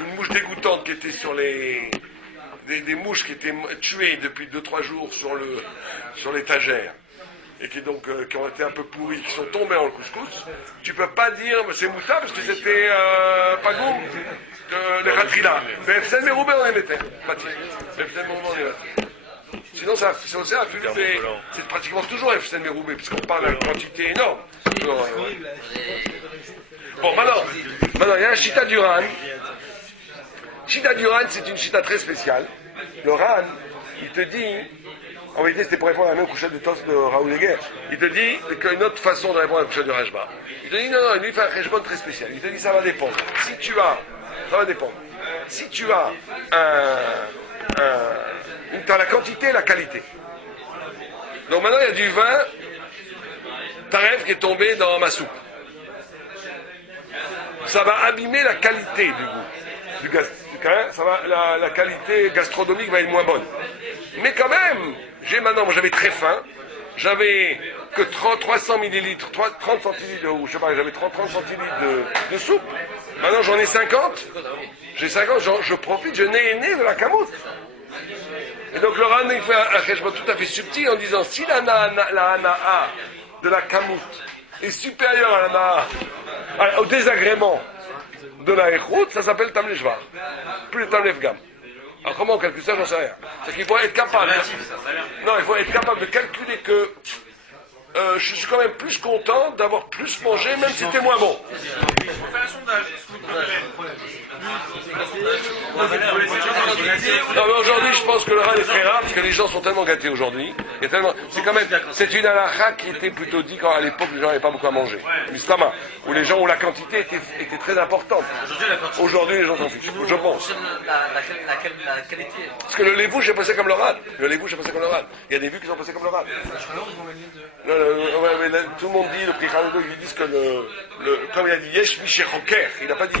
une mouche dégoûtante qui était sur des mouches qui étaient tuées depuis 2-3 jours sur l'étagère, et qui ont été un peu pourries, qui sont tombées dans le couscous, tu ne peux pas dire c'est moussa parce que c'était pas goût. Les Khatrila. Mais Efsen Meroubé, on les mettait. Sinon, c'est pratiquement toujours Efsen Meroubé, puisqu'on parle d'une quantité énorme. Bon, maintenant, il y a un Shita du Ran. Shita du Ran, c'est une Shita très spéciale. Le Ran, il te dit, En vérité, c'était pour répondre à la même couchette de Tos de Raoul Heger. Il te dit qu'une autre façon de répondre à la couchette de Rajba. Il te dit non, lui, il fait un Rejbon très spécial. Il te dit ça va dépendre. Ça va dépendre. Si tu as t'as la quantité et la qualité. Donc maintenant, il y a du vin taref qui est tombé dans ma soupe. Ça va abîmer la qualité du goût. Du gaz, ça va, la qualité gastronomique va être moins bonne. Mais quand même, moi j'avais très faim, j'avais que 300 millilitres, 30 centilitres, ou je sais pas, j'avais 30 centilitres de soupe. Maintenant j'en ai 50. J'ai 50, je profite, je n'ai de la camoute. Et donc le Ran, il fait un cheshbon tout à fait subtil en disant si la hana'a de la camoute est supérieure à la au désagrément de la échoute, ça s'appelle tam leshvar. Plus le tam lefgam. Alors comment on calcule ça, j'en sais rien. C'est qu'il faut être capable. Non, il faut être capable de calculer que je suis quand même plus content d'avoir plus mangé, même si c'était moins bon. On fait un sondage. Non, mais aujourd'hui, je pense que le Ran est très rare parce que les gens sont tellement gâtés aujourd'hui. C'est une halakha qui était plutôt dit quand à l'époque les gens n'avaient pas beaucoup à manger. L'Islama, où les gens, où la quantité était très importante. Aujourd'hui, les gens s'en fichent, je pense. La qualité. Parce que le lévouche est passé comme le Ran. Il y a des vues qui sont passées comme le Ran. Tout le monde dit, le prix Khaled, ils disent que comme il a dit Yesh Miché Choker, il n'a pas dit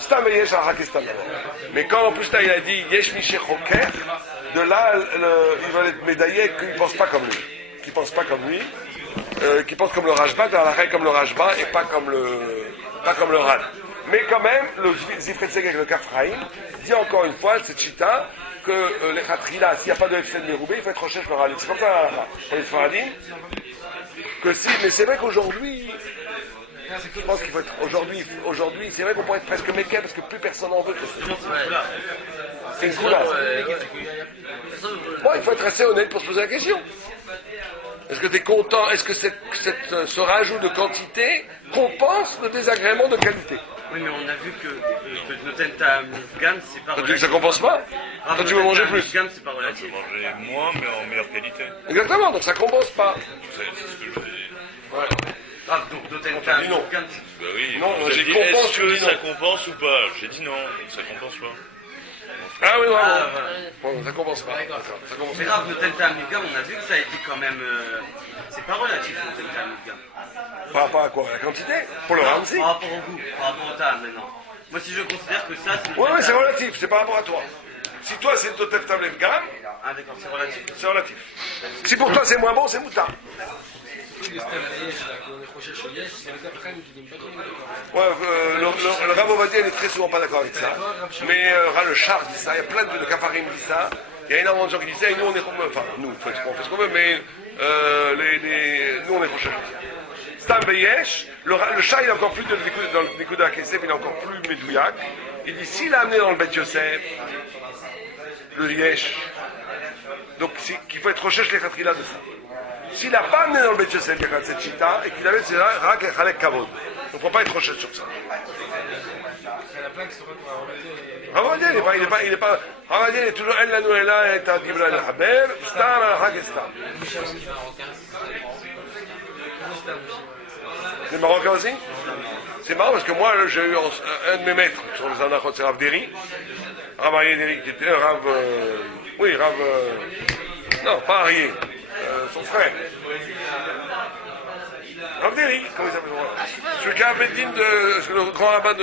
Stam et Yesh Al-Hakistam. Mais quand en plus là il a dit Yesh Miché Choker, de là il va être médaillé qu'il ne pense pas comme lui. Qu'il pense pas comme lui, qu'il pense comme le Rajba, dans la règle comme le Rajba et pas comme le Ran. Mais quand même, le Zifret Segek, le Kafraïm, dit encore une fois, cette chita, que les Khatrila, s'il n'y a pas de FCN Meroubé, il faut être recherche le Ran. C'est comme ça pour les Sfaradim. Que si, mais c'est vrai qu'aujourd'hui, je pense qu'il faut être aujourd'hui, c'est vrai qu'on pourrait être presque méquet parce que plus personne n'en veut. C'est une coulasse. Bon, il faut être assez honnête pour se poser la question. Est-ce que tu es content? Est-ce que ce rajout de quantité compense le désagrément de qualité? Oui, mais on a vu que Noten Tamifgam, c'est pas relatif. Ça compense pas? Quand tu veux manger plus. Tamifgam, c'est pas relatif. Manger moins, mais en meilleure qualité. Exactement, donc ça compense pas. C'est ce que je dis. Ouais. Ah, donc Noten On t'a dit non. Tamifgam, Bah oui. Non, vous j'ai avez dit, compense, est-ce tu que dis non. ça compense ou pas? J'ai dit non, ça compense pas. Ah oui, voilà. Bon, ça compense pas. D'accord, ça compense c'est pas. grave, Noten Tamifgam, on a vu que ça a été quand même. C'est pas relatif, Noten Tamifgam. Par rapport à quoi? La quantité? Pour le Ramsey? Par rapport au goût, par rapport au tam maintenant. Moi, si je considère que ça, c'est. Oui, c'est relatif, c'est par rapport à toi. Si toi c'est Totef Tablet Gam, Ah, d'accord, c'est relatif. c'est relatif. Si pour toi c'est moins bon, c'est moutard. Ouais, le Rav Ovadia n'est très souvent pas d'accord avec ça. Mais le Char dit ça, il y a plein de Kafarim dit ça. Il y a énormément de gens qui disent ça, et nous on est comme. Enfin, nous, on fait ce qu'on veut, mais nous on est prochains. Stam Beyesh, le chat il est encore plus dans le Nikuda Kesef, il est encore plus médouillac. Il dit s'il a amené dans le Bet Yosef, le Yesh, donc qu'il faut être recherche les Khatrila de ça. S'il n'a pas amené dans le Bet Yosef cette chita, et qu'il avait c'est là, Rak et Khalek Kavod. Donc il ne faut pas être recherche sur ça. Ravadia, il est pas. Ravadia, il est toujours El la Noëlla et Tadibla el Haber, Star al Hagestam. C'est marocain aussi? C'est marrant parce que moi, j'ai eu un de mes maîtres sur les anachot, c'est Rav Deri. Rav Arié Deri, qui était un Rav. Oui, Rav. Non, pas Arié. Son frère. Rav Deri, comment il s'appelle? Celui qui a Bédine le grand rabbin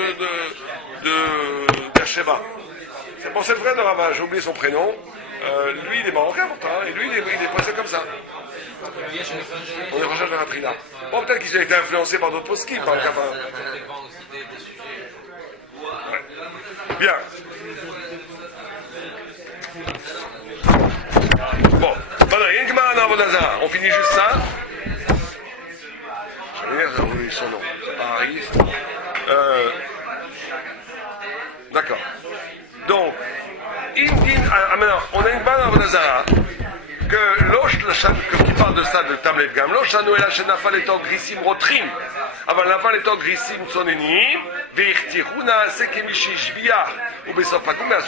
d'Asheba. C'est le frère de Rav, j'ai oublié son prénom. Lui, il est marocain pourtant, et lui, il est passé comme ça. On est recherche de la Trina. Bon, peut-être qu'ils ont été influencés par d'autres poskim, par le cas. Ouais. Bien. Bon, on finit juste ça. Je vais dire, oui, son nom. C'est pas Harry. D'accord. Donc, maintenant, on a une banne à Vodazara. Que l'osh, qui parle de ça, de Tablet Gam, l'osh, ça nous est là chez Nafal et Grissim Rotrim. Avant Nafal et Grissim Sonenim, Veirtiruna, Sekemishi Jvia, ou Bessofakoum, mais à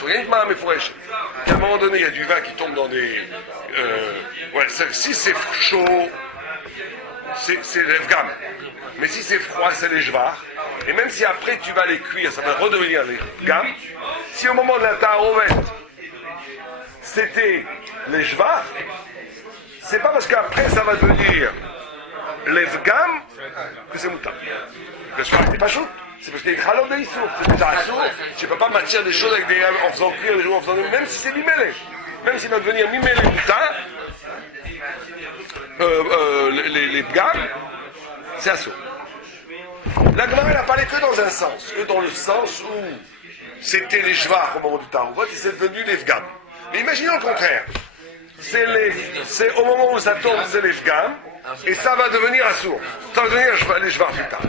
un moment donné, il y a du vin qui tombe dans des Ouais, si c'est chaud, c'est l'Evgam. Mais si c'est froid, c'est les Jvar. Et même si après tu vas les cuire, ça va redevenir les Gam. Si au moment de la Tarovet, c'était les Jvar, c'est pas parce qu'après ça va devenir l'Evgam que c'est Mouta. Le Jvar n'est pas chaud. C'est parce qu'il y a une chalot de Issour. C'est déjà Issour. Tu ne peux pas mâtir des choses avec des, en faisant cuire les jours, en faisant même si c'est mimélé. Même s'il va devenir mimélé Mouta, les Pgam, c'est Issour. La Gemara n'a parlé que dans un sens, que dans le sens où c'était les Jvar au moment du Tarouvot et c'est devenu les Pgam. Mais imaginons le contraire. C'est au moment où ça tombe, c'est les Pgam, et ça va devenir Issour. Ça va devenir les Jvar plus tard.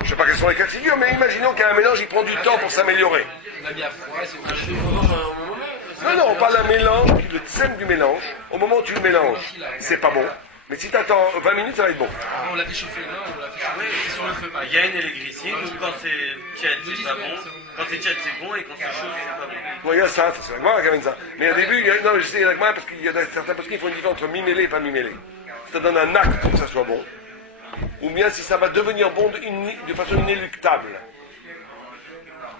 Je ne sais pas quels sont les cas de figure, mais imaginons qu'un mélange, il prend du temps pour s'améliorer. On a mis à froid, c'est pas chaud. Non, on parle d'un mélange, le thème du mélange. Au moment où tu le mélanges, c'est pas bon. Mais si tu attends 20 minutes, ça va être bon. On l'a fait chauffer là, on l'a fait chauffer, c'est sur le feu. Il y a une et les glycines, donc quand c'est tiède, c'est pas bon. Quand c'est tiède, c'est bon, et quand c'est chaud, c'est pas bon. Bon, il y a ça, c'est la Gemara qui amène ça. Mais au début, non, je sais, il y a la Gemara parce qu'il y a certains parce qu'ils font une différence entre mi-mêlé et pas mi-mêlé. Ça donne un acte pour que ça soit bon. Ou bien si ça va devenir bon de façon inéluctable.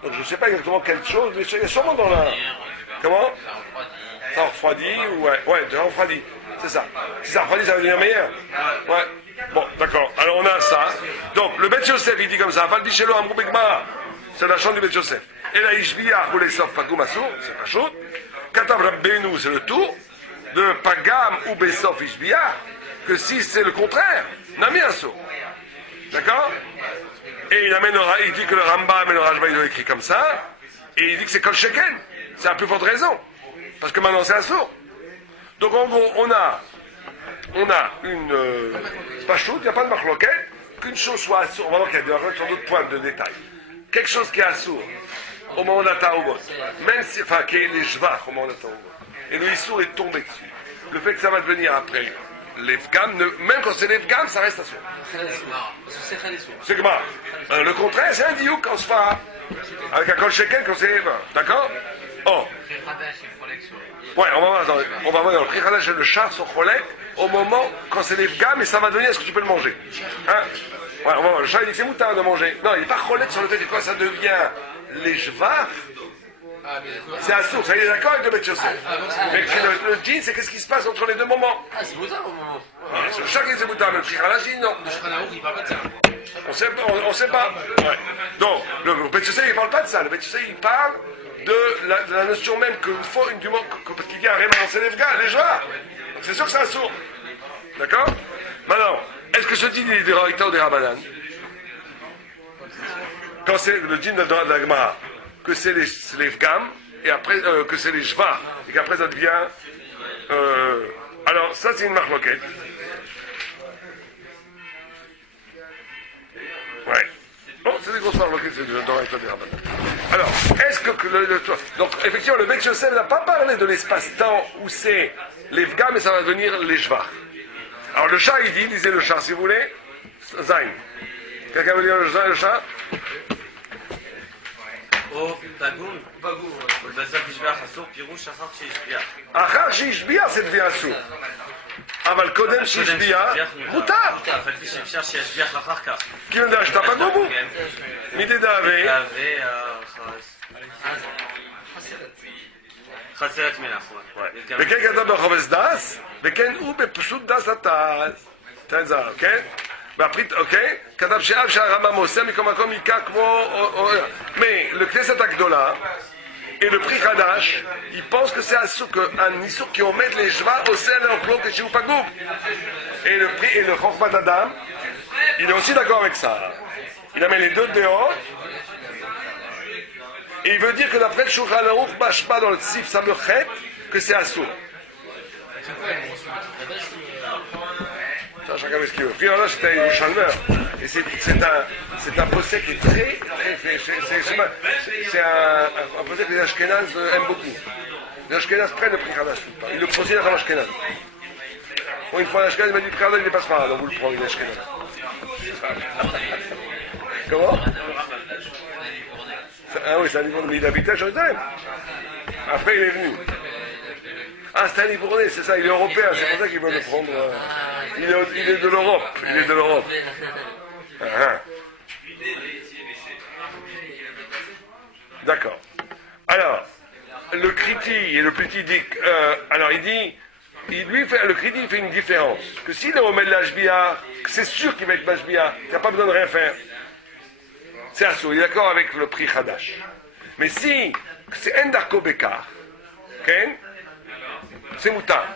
Donc je ne sais pas exactement quelle chose, mais il y a sûrement dans la... Comment? Ça refroidit, ou ouais, ça refroidit. C'est ça. Si ça refroidit, ça va devenir meilleur. Ouais. Bon, d'accord. Alors on a ça. Donc le Beth Yosef, il dit comme ça. Valdichelo Amrou Begmara. C'est la chante du Beth Yosef. Et la Ishbiya, ou les Sof Pagum Assour, c'est pas chaud. Katav Rabbeinu, c'est le tour. De Pagam ou Besof Ishbiya, que si c'est le contraire, Nami Assour. D'accord? Et il dit que le Rambam et le Rajba, ils ont écrit comme ça. Et il dit que c'est Kol Sheken. C'est la plus forte raison. Parce que maintenant c'est Assour. Donc en gros, on a une... c'est pas chaud, il n'y a pas de marloquette. Qu'une chose soit Assour, on va voir qu'il y a sur d'autres points de détail. Quelque chose qui est Assour au moment de la Taroubot, même si, enfin, qui est les Jvar au moment de la Taroubot, et le Issour est tombé dessus. Le fait que ça va devenir après l'Efgam, même quand c'est l'Efgam, ça reste Assour. C'est que le contraire, c'est un diouk quand on se fait avec un kol shekel quand c'est... D'accord? Oh. Ouais, on va voir dans le Prichadash et le char sur Cholek au moment quand c'est l'Efgam et ça va devenir, est-ce que tu peux le manger? Hein? Ouais, on va voir, le char il dit que c'est moutard de manger. Non, il n'est pas Cholek sur le fait que quand ça devient les Jvar, c'est Assour, ça il est d'accord avec le Beth Yosef. Mais le djinn, c'est qu'est-ce qui se passe entre les deux moments? Ah, c'est moutard au moment. Sur chaque c'est moutard, mais le Prichadash il dit non. Le Shulchan il parle pas de ça. On sait pas. Ouais. Donc, le Beth Yosef, il ne parle pas de ça. Le Beth Yosef, il parle de la notion même parce qu'il vient à rébalancer les Jvar. Donc c'est sûr que c'est Assour. D'accord? Maintenant, est-ce que ce dîne est des Raïta ou des Rabanan? Quand c'est le dîne de la Gemara, que c'est les Fgam, et après, que c'est les Jvar, et qu'après ça devient... alors, ça c'est une marloquette. Ouais. Bon, c'est des grosses marloquettes, c'est de Raïta des Rabanan. Alors, est-ce que donc, effectivement, le Beth Yosef n'a pas parlé de l'espace-temps où c'est les Fgam et ça va devenir les Jvar. Alors, le chat, il dit, lisez le chat, si vous voulez, Zayn. Quelqu'un veut lire le chat? Oh, Pagum, le Bazar Ishbiya Assour, Pirouche, Achar Shishbiya. Achar Shishbiya, c'est devient Assour. Aval Kodem Shishbiya, Moutar. Falti Shishbiya, Shishbiya, Achar Kar. Qui vient d'acheter pas Goubou? Midé d'Ave. Chaseret Melach, ouais. וכן כתב בחובס דס, וכן הוא בפשוט דס התז. תן זה, כן? והפריט, אוקיי? כתב שאב שהרמב"ם עושה מכל מקום עיקר כמו... Mais le Knesset הגדולה et le prix Hadash, ils pensent que c'est un Issour qui omet les Jvar au sein de leur bloc chez Upagoub. Et le prix et le Chokhmat Adam, il est aussi d'accord avec ça. Il amène les deux dehors. Et il veut dire que d'après le Shulchan Aruch Mashma dans le Tzif Samechet, que c'est Assour. Chacun fait ce qu'il veut. Puis là, c'était un Yerushalmer. Et c'est un procès qui est très c'est un procès que les Ashkenaz aiment beaucoup. Les Ashkenaz prennent le prix Hadash. Ils le procèdent dans l'Ashkenaz. Une fois l'Ashkenaz m'a dit le prix Hadash, il ne passe pas, donc vous le prenez, l'Ashkenaz. Comment? Ah oui, c'est un niveau de il habitait à Jérusalem. Après, il est venu. Ah, c'est un Livournais, c'est ça, il est européen, c'est pour ça qu'il veut le prendre. Il est de l'Europe, il est de l'Europe. Ah. D'accord. Alors, le Kriti et le petit dit, alors il dit, le Kriti il fait une différence. Que s'il est au Mel Lashbia, c'est sûr qu'il va être Mashbia, il n'a pas besoin de rien faire. C'est assourd, il est d'accord avec le prix Hadash. Mais si c'est Endarko Bekar, okay, c'est Moutar.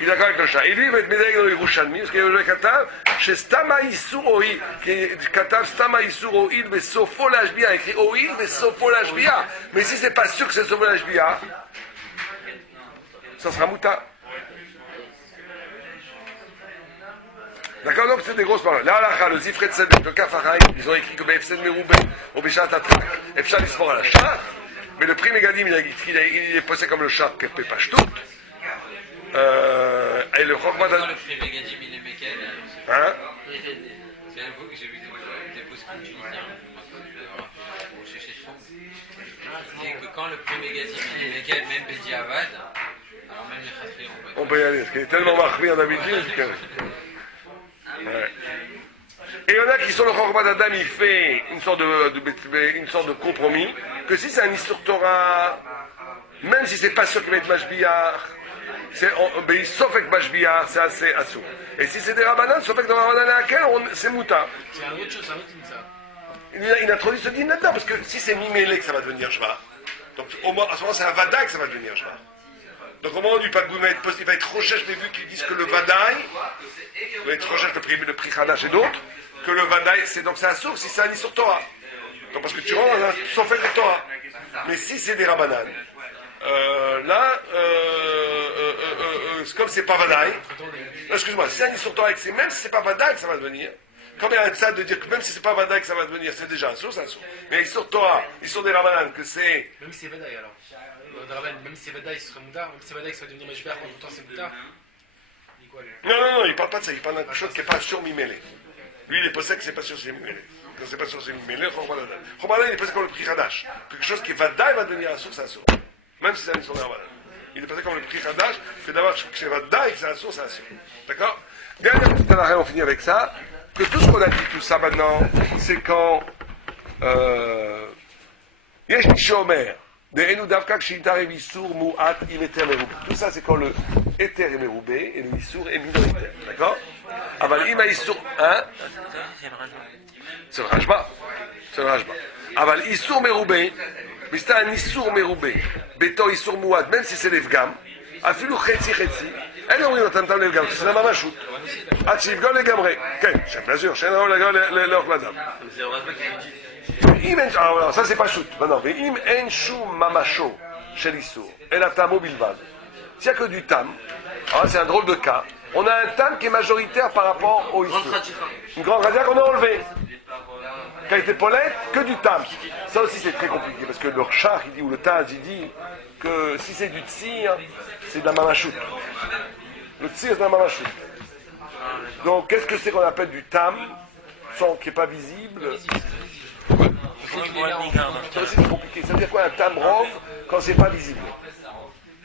Il est d'accord avec le chat. Et lui, il va être médaillé dans les Rouchalmi, parce qu'il y a le Katav, chez Stama Isur Oil, qui est Katav Stama Isur Oil, mais Sofo Lashbia, écrit Oil, mais Sofo Lashbia. Mais si c'est pas sûr que c'est Sofo Lashbia, ça sera Moutar. D'accord, donc c'est des grosses paroles. Là, là, le Zifret Tzedek, le Kafarai, ils ont écrit que Befsed Meroubé, au Béchat Atrak, Efshal Isfor à la Char, mais le prix Megadim, il est posé comme le char, Kepe Pashtout. Et le Chokmah Dans le prix Megadim, il est Mekel. Hein? C'est un que j'ai vu des poskim tunisiens, au Chéché de Fond. C'est que quand le prix Megadim, il est Mekel, même Bedi Avad, alors même les Khafri, on peut y aller, parce qu'il est tellement marqué en habitude que... Ouais. Et il y en a qui sont le Chokmah d'Adam, il fait une sorte de compromis, que si c'est un Isur Torah, même si c'est pas sûr qu'il va être Mashbiach, sauf avec Mashbiach, c'est assez assourd. Et si c'est des Rabbanan, sauf avec des Rabbanan à laquelle c'est Mouta. C'est un autre chose, c'est un autre din, ça. Il introduit ce din là-dedans, parce que si c'est Mimélé que ça va devenir Jva, donc au moins, à ce moment c'est un Vadaï que ça va devenir Jva. Donc au moment du Pagboum, il va être Rochesh, j'ai vu qu'ils disent que le Vadaï, il va être Rochesh, le prix Hadash et d'autres, que le Vadaï, c'est assourd si c'est un Isur Torah. Donc parce que tu rentres sauf avec le Torah. Mais si c'est des Rabbanan, là, comme c'est pas Vadaï, excuse-moi, si c'est un Isur Torah, même si c'est pas Vadaï que ça va devenir, comme il y a un tzad de dire que même si c'est pas Vadaï que ça va devenir, c'est déjà assourd, c'est assourd. Mais Isur Torah, Isur des Rabbanan, que c'est... Même si c'est Vadaï alors. Même si c'est Vadaï, ce serait Moutar. Même si c'est Vadaï, ça va devenir Mashbiach, quand pourtant c'est Moutar. Il dit quoi lui? Non, il parle pas de ça, il parle d'une chose qui n'est pas sur Mimélé. Lui, il est possède que c'est pas sur ses Mimélé. Quand c'est pas sur ses Mimélé, Chomadan, il est possède comme le prix Hadash. Quelque chose qui va devenir assourd, c'est assourd. Même si c'est un Isur des Rabbanan. Il est passé comme le prix Hadash, que d'abord, que c'est Vadaï, que c'est assourd, c'est assourd. D'accord? Dernière petite arrêt, on finit avec ça. Que tout ce qu'on a dit, tout ça maintenant, c'est quand Yesh Mishomer, de Enu Davka Kshintar et Isur Mu'at im Eter Meroubé. Tout ça, c'est quand le Eter est Meroubé et le Isur est minoritaire. D'accord? Aval Ima Isur. Hein? C'est le Rajba. C'est le Rajba. Aval Isur Meroubé, mais c'est un Isur Meroubé. Beto Isur Mu'at, même si c'est l'Evgam, Afilu Chetzi Chetzi. אין אומרים אותם תם לגמרי, שזה ממשות. עד שיפגום לגמרי. כן, bien sûr, שאין ראו לאוכל אדם. Alors ça c'est pas shoot. Non, mais im en shum mamasho chez l'issur. Et la tamo bilvad. S'il n'y a que du tam, alors c'est un drôle de cas. On a un tam qui est majoritaire par rapport au issur. Une grande radia qu'on a enlevée. Qualité polette, que du tam. Ça aussi c'est très compliqué parce que le char il dit, ou le taj il dit que si c'est du tsir, c'est de la mamachout. Le tsir c'est de la mamachout. Donc qu'est-ce que c'est qu'on appelle du tam, sans qui n'est pas visible? Ça aussi c'est compliqué. Ça veut dire quoi un tam rov quand c'est pas visible?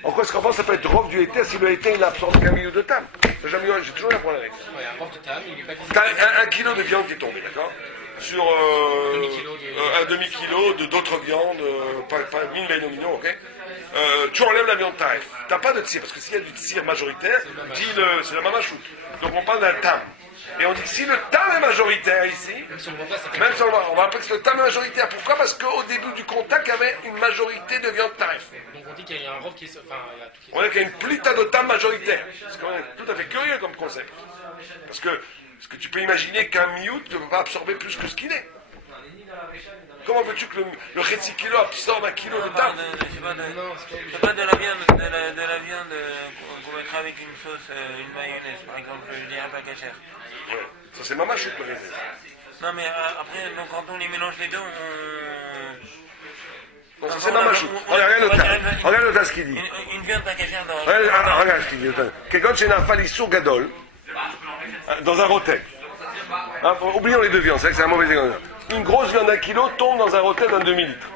En quoi est-ce qu'en France ça peut être rov du éther si le éther il n'absorbe qu'un milieu de tam? J'ai toujours un problème avec ça. Ouais, un porte tam, il est pas visible. T'as un kilo de viande qui est tombé, d'accord? Sur un demi-kilo d'autres viandes, pas 1000 millions, ok? Tu enlèves la viande tarif. T'as pas de tsir, parce que s'il y a du tsir majoritaire, c'est la mamachout. Donc on parle d'un tam. Et on dit que si le tam est majoritaire ici, même si on va appeler que le tam est majoritaire. Pourquoi? Parce qu'au début du contact, il y avait une majorité de viande tarif. Donc on dit qu'il y a un rov qui est... Enfin, il y a tout qui est... On dit qu'il y a une plita de tam majoritaire. C'est quand même tout à fait curieux comme concept. Parce que tu peux imaginer qu'un miout ne peut pas absorber plus que ce qu'il est. Comment veux-tu que le Chetzi kilo absorbe un kilo de tam? C'est pas de la viande qu'on mettra avec une sauce, une mayonnaise, par exemple, le diable à cachère. Ouais, ça c'est mamachout, le raisin. Non, mais après, donc, quand on les mélange les deux, Non, ça c'est mamachout. Regarde le tas ce qu'il dit. Une viande à cachère dans... Regarde ce qu'il dit. Quelqu'un chez un falissou gadol, dans un rotel. Oublions les deux viandes, c'est vrai que c'est un mauvais exemple. Une grosse viande d'un kilo tombe dans un rotel d'un demi-litre.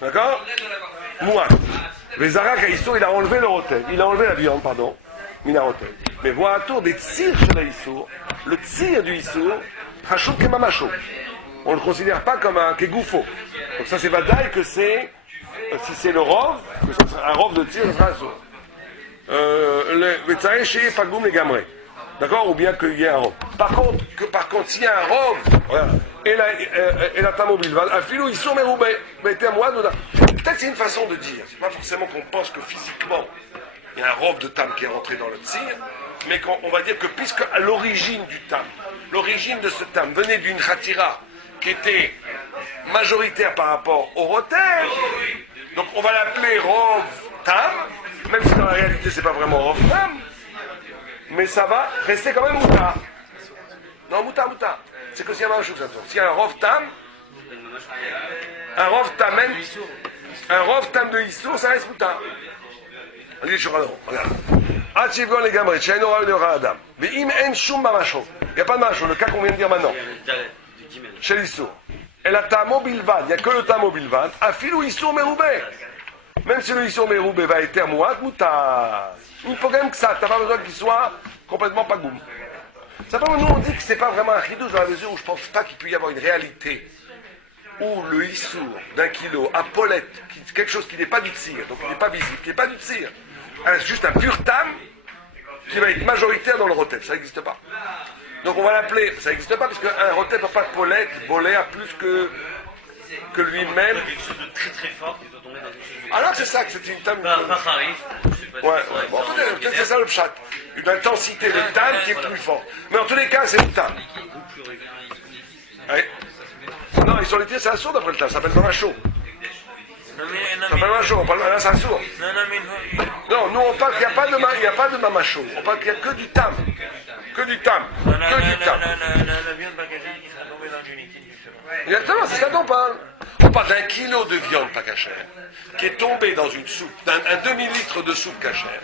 D'accord? Mouat. Les Zarak Issour, il a enlevé le rotel, il a enlevé la viande, pardon, Mina rotel. Mais voilà un tour des tirs chez la Issour. Le tir du Issour, Hachou Kemamacho. On ne le considère pas comme un Kegoufo. Donc ça c'est Vadaï que c'est, si c'est le rov, que ça sera un rov de tir, ça sera un sourd. Le Vetsaï chez Pagoum les Gamré. D'accord? Ou bien qu'il y ait un rov. Par contre, s'il y a un rov, voilà, et la tamo bilvad, un filou, ils sont méroubés, mettez moi dedans. Peut-être c'est une façon de dire, c'est pas forcément qu'on pense que physiquement, il y a un rov de tam qui est rentré dans le tzir, mais qu'on va dire que puisque à l'origine du tam, l'origine de ce tam venait d'une khatira qui était majoritaire par rapport au rotel, donc on va l'appeler rov tam, même si dans la réalité c'est pas vraiment rov tam, mais ça va rester quand même mouta. Non, mouta. C'est que s'il y a un chou, ça tourne. S'il y a un rov tam de Issour, ça reste mouta. Allez, je regarde. Achivgon les gamré, Chaino Rav de Radam. Mais im en shum mamacho. Il n'y a pas de macho, le cas qu'on vient de dire maintenant. Chez l'Issour. Et la tamo bilvad, il n'y a que le tamo bilvad. Afilou Issour meroubé. Même si le Issour meroubé va être mouat, mouta. Il faut quand même que ça, t'as pas besoin qu'il soit complètement pagoum. Simplement, nous on dit que c'est pas vraiment un chidouche dans la mesure où je pense pas qu'il puisse y avoir une réalité où le Issour d'un kilo à Paulette, quelque chose qui n'est pas du tzir, donc qui n'est pas visible, qui n'est pas du tzir, c'est juste un pur tam qui va être majoritaire dans le rotep, ça n'existe pas. Donc on va l'appeler, ça n'existe pas parce qu'un rotep n'a pas de Paulette, bolé a plus que lui-même. Quelque chose de très très fort qui doit tomber dans quelque chose de... Alors c'est ça que c'est une tam. Pas Harif, je sais pas. Ouais, bon, peut-être c'est ça le pshat. Une intensité de tam qui est plus forte. Mais en tous les cas, c'est le tam. Ouais. Non, ils sont les tirs, c'est un sourd après le tam, ça s'appelle dans la chaux. Ça s'appelle dans la chaux, on parle là, c'est un sourd. Non, nous on parle qu'il n'y a pas de mamacho, on parle qu'il n'y a que du tam. Que du tam. Que du tam. La viande packagée qui sera tombée dans l'unité, justement. Exactement, c'est ça dont on parle. On parle d'un kilo de viande pas cachère qui est tombé dans une soupe, un demi-litre de soupe cachère.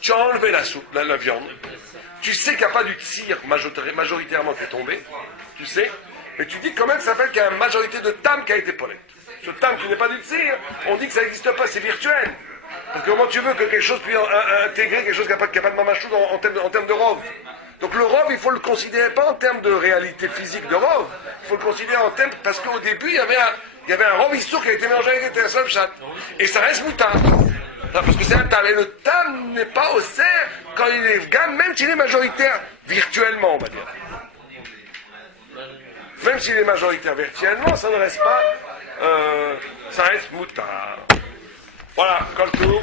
Tu as enlevé la soupe, la viande. Tu sais qu'il n'y a pas du tzir majoritairement qui est tombé. Tu sais. Mais tu dis quand même que ça fait qu'il y a une majorité de tam qui a été polette. Ce tam qui n'est pas du tzir, on dit que ça n'existe pas, c'est virtuel. Parce que comment tu veux que quelque chose puisse intégrer quelque chose qui n'a pas de mamachou en termes de rov? Donc le rov, il faut le considérer pas en termes de réalité physique de rov, il faut le considérer en termes, parce qu'au début, il y avait un rov histoire qui a été mélangé avec un seul chat. Et ça reste moutin. Parce que c'est un tam. Et le tam n'est pas au cerf quand il est gamme, même s'il est majoritaire virtuellement, on va dire. Même s'il est majoritaire virtuellement, ça ne reste pas, ça reste moutin. Voilà, comme tout.